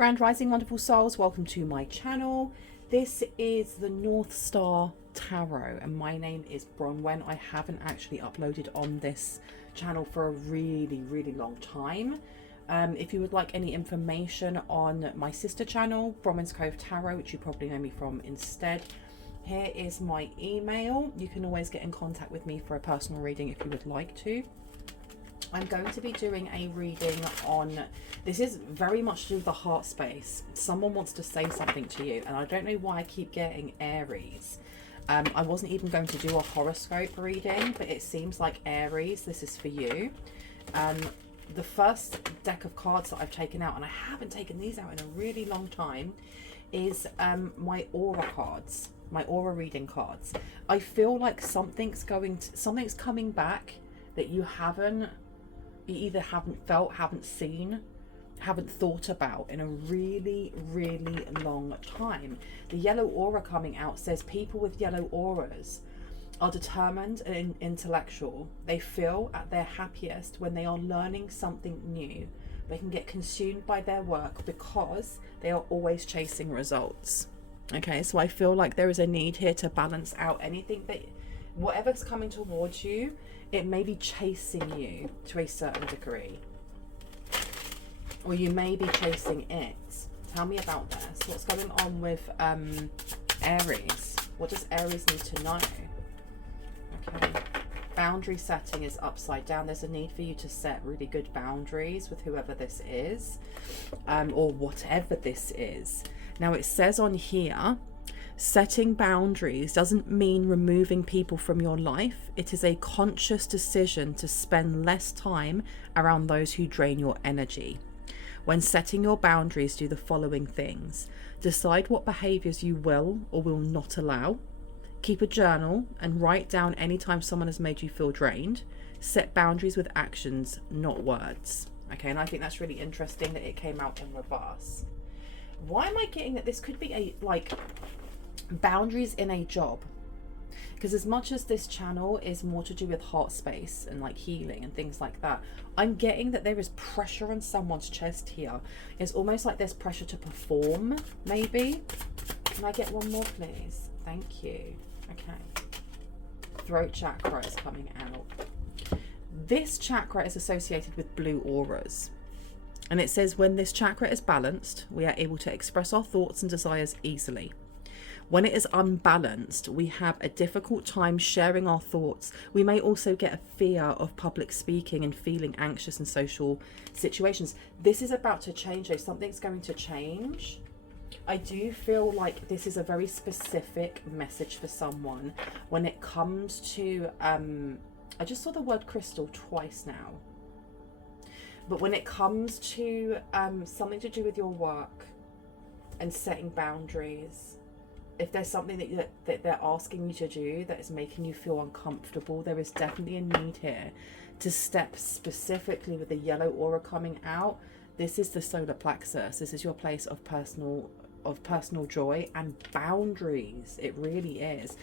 Grand Rising, wonderful souls, welcome to my channel. This is the North Star Tarot and my name is Bronwen. I haven't actually uploaded on this channel for a really long time. If you would like any information on my sister channel, Bronwen's Cove Tarot, which you probably know me from instead, here is my email. You can always get in contact with me for a personal reading if you would like to. I'm going to be doing a reading on, this is very much to do with the heart space. Someone wants to say something to you, and I don't know why I keep getting Aries. I wasn't even going to do a horoscope reading, but it seems like Aries, this is for you. The first deck of cards that I've taken out, and I haven't taken these out in a really long time, is my aura cards, my aura reading cards. I feel like something's coming back that you either haven't felt, haven't seen, haven't thought about in a really long time. The yellow aura coming out says people with yellow auras are determined and intellectual. They feel at their happiest when they are learning something new. They can get consumed by their work because they are always chasing results. Okay, so I feel like there is a need here to balance out anything that, whatever's coming towards you, it may be chasing you to a certain degree. Or you may be chasing it. Tell me about this. What's going on with Aries? What does Aries need to know? Okay. Boundary setting is upside down. There's a need for you to set really good boundaries with whoever this is, or whatever this is. Now it says on here, setting boundaries doesn't mean removing people from your life. It is a conscious decision to spend less time around those who drain your energy. When setting your boundaries, do the following things. Decide what behaviors you will or will not allow. Keep a journal and write down any time someone has made you feel drained. Set boundaries with actions, not words. Okay, and I think that's really interesting that it came out in reverse. Why am I getting that this could be a, like, boundaries in a job? Because as much as this channel is more to do with heart space and like healing and things like that, I'm getting that there is pressure on someone's chest here. It's almost like there's pressure to perform, maybe. Can I get one more, please? Thank you. Okay. Throat chakra is coming out. This chakra is associated with blue auras. And it says when this chakra is balanced, we are able to express our thoughts and desires easily. When it is unbalanced, we have a difficult time sharing our thoughts. We may also get a fear of public speaking and feeling anxious in social situations. This is about to change, though. Something's going to change. I do feel like this is a very specific message for someone when it comes to, I just saw the word crystal twice now. But when it comes to something to do with your work and setting boundaries, if there's something that they're asking you to do that is making you feel uncomfortable, there is definitely a need here to step specifically with the yellow aura coming out. This is the solar plexus. This is your place of personal joy and boundaries. It really is.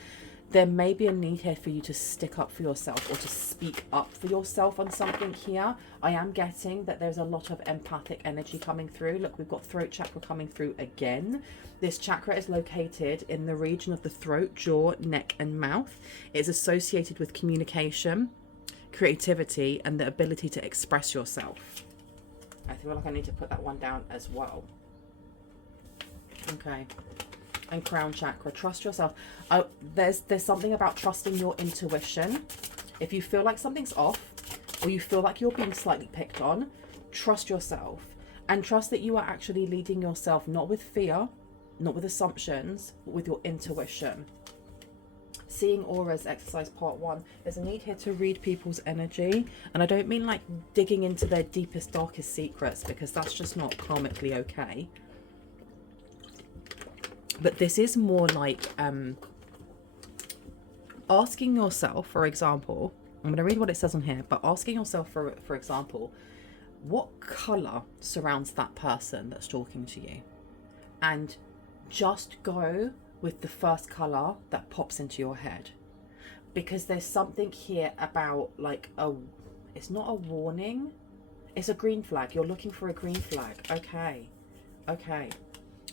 There may be a need here for you to stick up for yourself or to speak up for yourself on something here. I am getting that there's a lot of empathic energy coming through. Look, we've got throat chakra coming through again. This chakra is located in the region of the throat, jaw, neck, and mouth. It's associated with communication, creativity, and the ability to express yourself. I feel like I need to put that one down as well. Okay. And crown chakra, trust yourself. There's something about trusting your intuition. If you feel like something's off or you feel like you're being slightly picked on, trust yourself and trust that you are actually leading yourself, not with fear, not with assumptions, but with your intuition. Seeing auras, exercise part 1. There's a need here to read people's energy, and I don't mean like digging into their deepest, darkest secrets, because that's just not karmically okay. But this is more like asking yourself, for example, I'm going to read what it says on here, but asking yourself, for example, what colour surrounds that person that's talking to you? And just go with the first colour that pops into your head. Because there's something here about like it's not a warning, it's a green flag. You're looking for a green flag. Okay. Okay.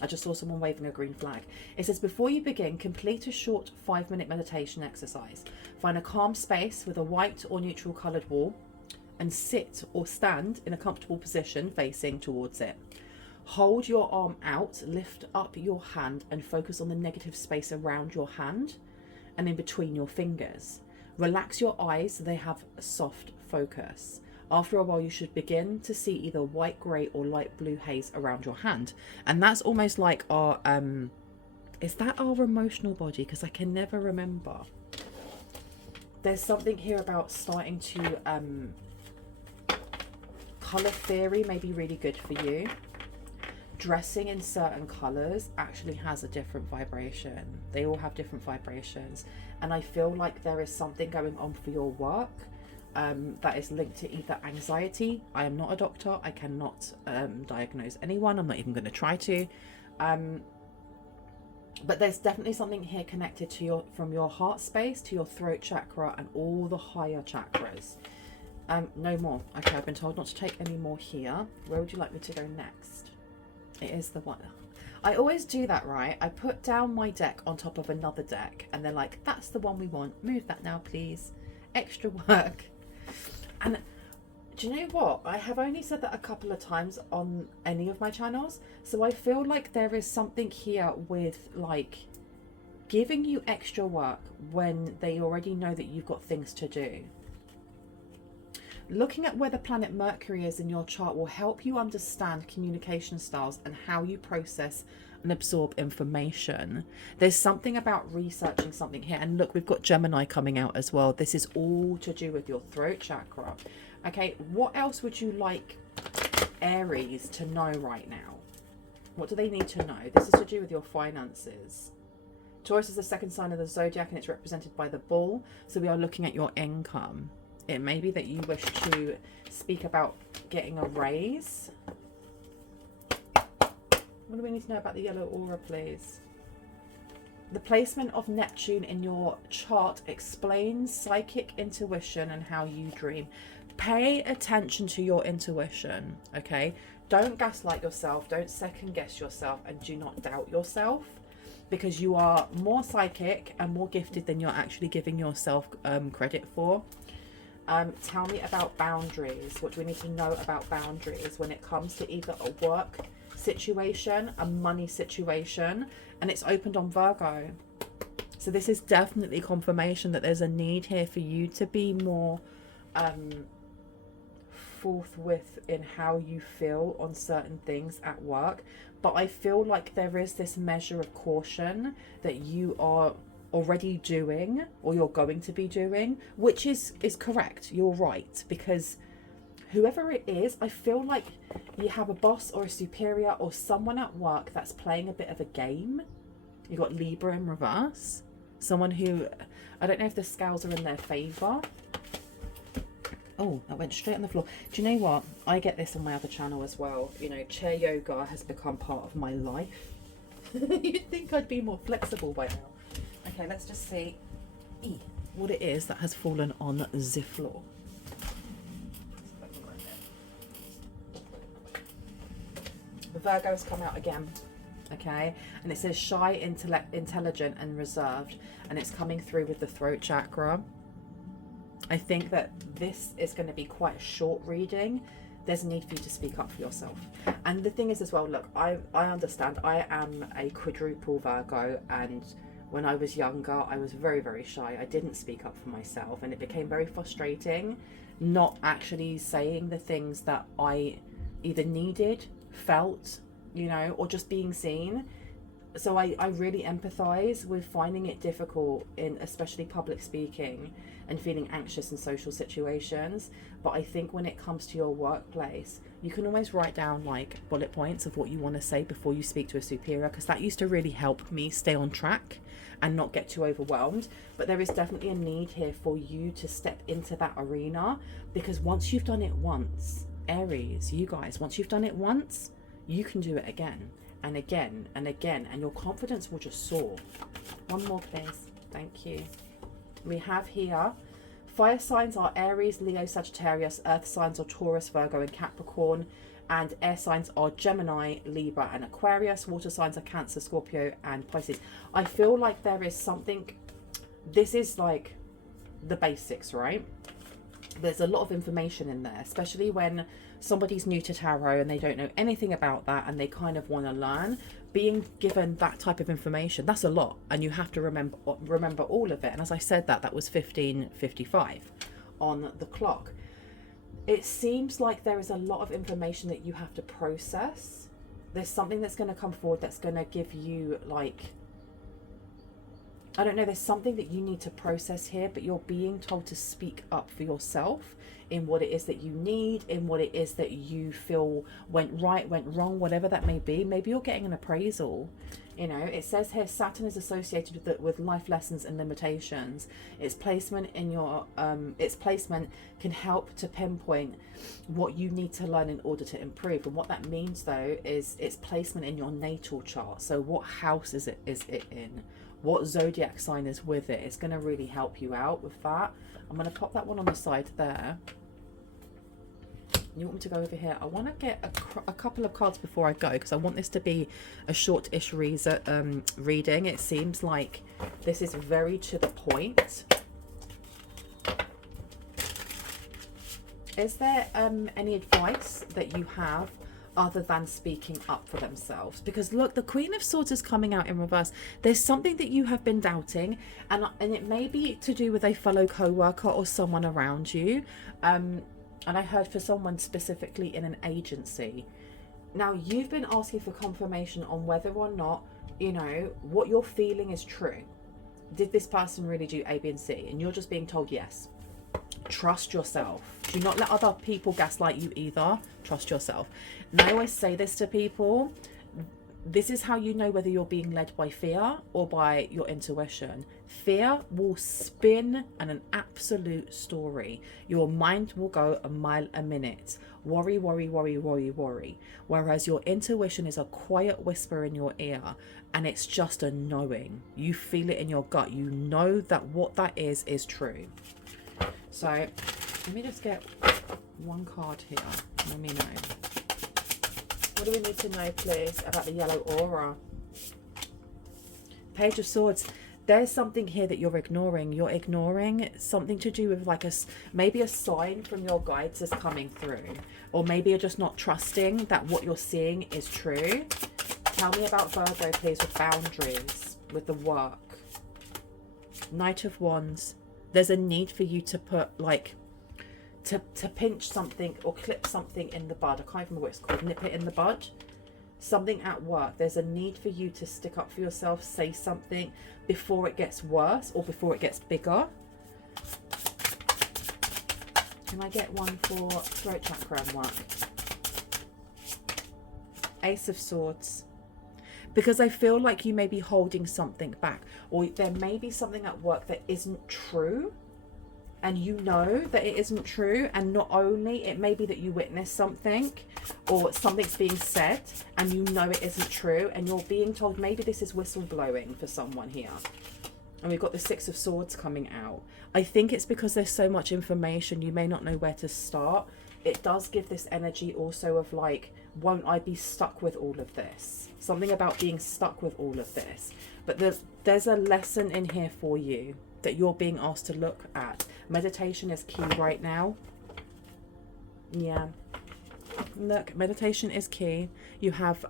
I just saw someone waving a green flag. It says, before you begin, complete a short 5-minute meditation exercise. Find a calm space with a white or neutral coloured wall and sit or stand in a comfortable position facing towards it. Hold your arm out, lift up your hand and focus on the negative space around your hand and in between your fingers. Relax your eyes so they have a soft focus. After a while, you should begin to see either white, grey or light blue haze around your hand. And that's almost like our, is that our emotional body? Because I can never remember. There's something here about starting to, colour theory may be really good for you. Dressing in certain colours actually has a different vibration. They all have different vibrations. And I feel like there is something going on for your work that is linked to either anxiety. I am not a doctor. I cannot diagnose anyone. I'm not even going to try to. But there's definitely something here connected to from your heart space to your throat chakra and all the higher chakras. No more. Okay, I've been told not to take any more here. Where would you like me to go next? It is the one. I always do that, right? I put down my deck on top of another deck and they're like, that's the one we want. Move that now, please. Extra work. And do you know what? I have only said that a couple of times on any of my channels. So I feel like there is something here with like giving you extra work when they already know that you've got things to do. Looking at where the planet Mercury is in your chart will help you understand communication styles and how you process and absorb information. There's something about researching something here. And look, we've got Gemini coming out as well. This is all to do with your throat chakra. Okay, what else would you like Aries to know right now? What do they need to know? This is to do with your finances. Taurus is the second sign of the zodiac and it's represented by the bull. So we are looking at your income. It may be that you wish to speak about getting a raise. What do we need to know about the yellow aura, please? The placement of Neptune in your chart explains psychic intuition and how you dream. Pay attention to your intuition, okay? Don't gaslight yourself, don't second guess yourself, and do not doubt yourself, because you are more psychic and more gifted than you're actually giving yourself credit for. Tell me about boundaries. What do we need to know about boundaries when it comes to either a work situation, a money situation, and it's opened on Virgo. So this is definitely confirmation that there's a need here for you to be more forthwith in how you feel on certain things at work. But I feel like there is this measure of caution that you are already doing or you're going to be doing, which is correct. You're right, because whoever it is, I feel like you have a boss or a superior or someone at work that's playing a bit of a game. You got Libra in reverse, someone who, I don't know if the scales are in their favor. Oh, that went straight on the floor. Do you know what? I get this on my other channel as well. You know, chair yoga has become part of my life. You'd think I'd be more flexible by now. Okay, let's just see what it is that has fallen on the floor. The Virgo has come out again, okay? And it says shy, intelligent and reserved, and it's coming through with the throat chakra. I think that this is going to be quite a short reading. There's a need for you to speak up for yourself. And the thing is as well, look, I understand I am a quadruple Virgo, and when I was younger, I was very, very shy. I didn't speak up for myself, and it became very frustrating not actually saying the things that I either needed, felt, you know, or just being seen. So I really empathize with finding it difficult in especially public speaking and feeling anxious in social situations. But I think when it comes to your workplace, you can always write down like bullet points of what you want to say before you speak to a superior, because that used to really help me stay on track and not get too overwhelmed. But there is definitely a need here for you to step into that arena, because once you've done it once, Aries, you guys, once you've done it once, you can do it again and again and again, and your confidence will just soar. One more, please. Thank you. We have here, fire signs are Aries, Leo, Sagittarius. Earth signs are Taurus, Virgo and Capricorn. And air signs are Gemini, Libra and Aquarius. Water signs are Cancer, Scorpio and Pisces. I feel like there is something, this is like the basics, right? There's a lot of information in there, especially when somebody's new to tarot and they don't know anything about that and they kind of want to learn. Being given that type of information, that's a lot, and you have to remember all of it. And as I said, that was 15:55 on the clock. It seems like there is a lot of information that you have to process. There's something that's going to come forward that's going to give you, like, I don't know, there's something that you need to process here, but you're being told to speak up for yourself in what it is that you need, in what it is that you feel went right, went wrong, whatever that may be. Maybe you're getting an appraisal. You know, it says here Saturn is associated with life lessons and limitations. Its placement in your its placement can help to pinpoint what you need to learn in order to improve. And what that means though is its placement in your natal chart. So what house is it in? What zodiac sign is with it? It's going to really help you out with that. I'm going to pop that one on the side there. You want me to go over here? I want to get a couple of cards before I go, because I want this to be a short-ish reading. It seems like this is very to the point. Is there any advice that you have other than speaking up for themselves? Because look, the Queen of Swords is coming out in reverse. There's something that you have been doubting, and it may be to do with a fellow co-worker or someone around you. And I heard for someone specifically in an agency. Now, you've been asking for confirmation on whether or not, you know, what you're feeling is true. Did this person really do A, B, and C? And you're just being told yes. Trust yourself. Do not let other people gaslight you either. Trust yourself. And I always say this to people. This is how you know whether you're being led by fear or by your intuition. Fear will spin an absolute story. Your mind will go a mile a minute. Worry, worry, worry, worry, worry. Whereas your intuition is a quiet whisper in your ear, and it's just a knowing. You feel it in your gut. You know that what that is true. So let me just get one card here. Let me know. What do we need to know, please, about the yellow aura? Page of Swords. There's something here that you're ignoring. You're ignoring something to do with like maybe a sign from your guides is coming through. Or maybe you're just not trusting that what you're seeing is true. Tell me about Virgo, please, with boundaries, with the work. Knight of Wands. There's a need for you to put like, to pinch something or clip something in the bud. I can't remember what it's called. Nip it in the bud. Something at work. There's a need for you to stick up for yourself, say something before it gets worse or before it gets bigger. Can I get one for throat chakra and work? Ace of Swords. Because I feel like you may be holding something back, or there may be something at work that isn't true, and you know that it isn't true. And not only, it may be that you witness something or something's being said and you know it isn't true, and you're being told maybe this is whistleblowing for someone here. And we've got the Six of Swords coming out. I think it's because there's so much information, you may not know where to start. It does give this energy also of like, won't I be stuck with all of this? Something about being stuck with all of this. But there's a lesson in here for you that you're being asked to look at. Meditation is key right now. Yeah. Look, meditation is key. You have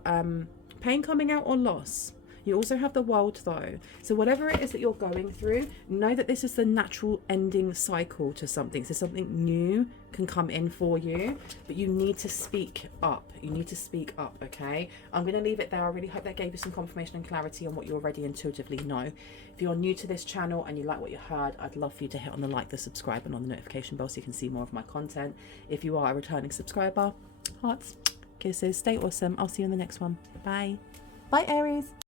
pain coming out or loss. You also have the World though. So whatever it is that you're going through, know that this is the natural ending cycle to something. So something new can come in for you, but you need to speak up. You need to speak up, okay? I'm going to leave it there. I really hope that gave you some confirmation and clarity on what you already intuitively know. If you're new to this channel and you like what you heard, I'd love for you to hit on the like, the subscribe, and on the notification bell so you can see more of my content. If you are a returning subscriber, hearts, kisses, stay awesome. I'll see you in the next one. Bye. Bye, Aries.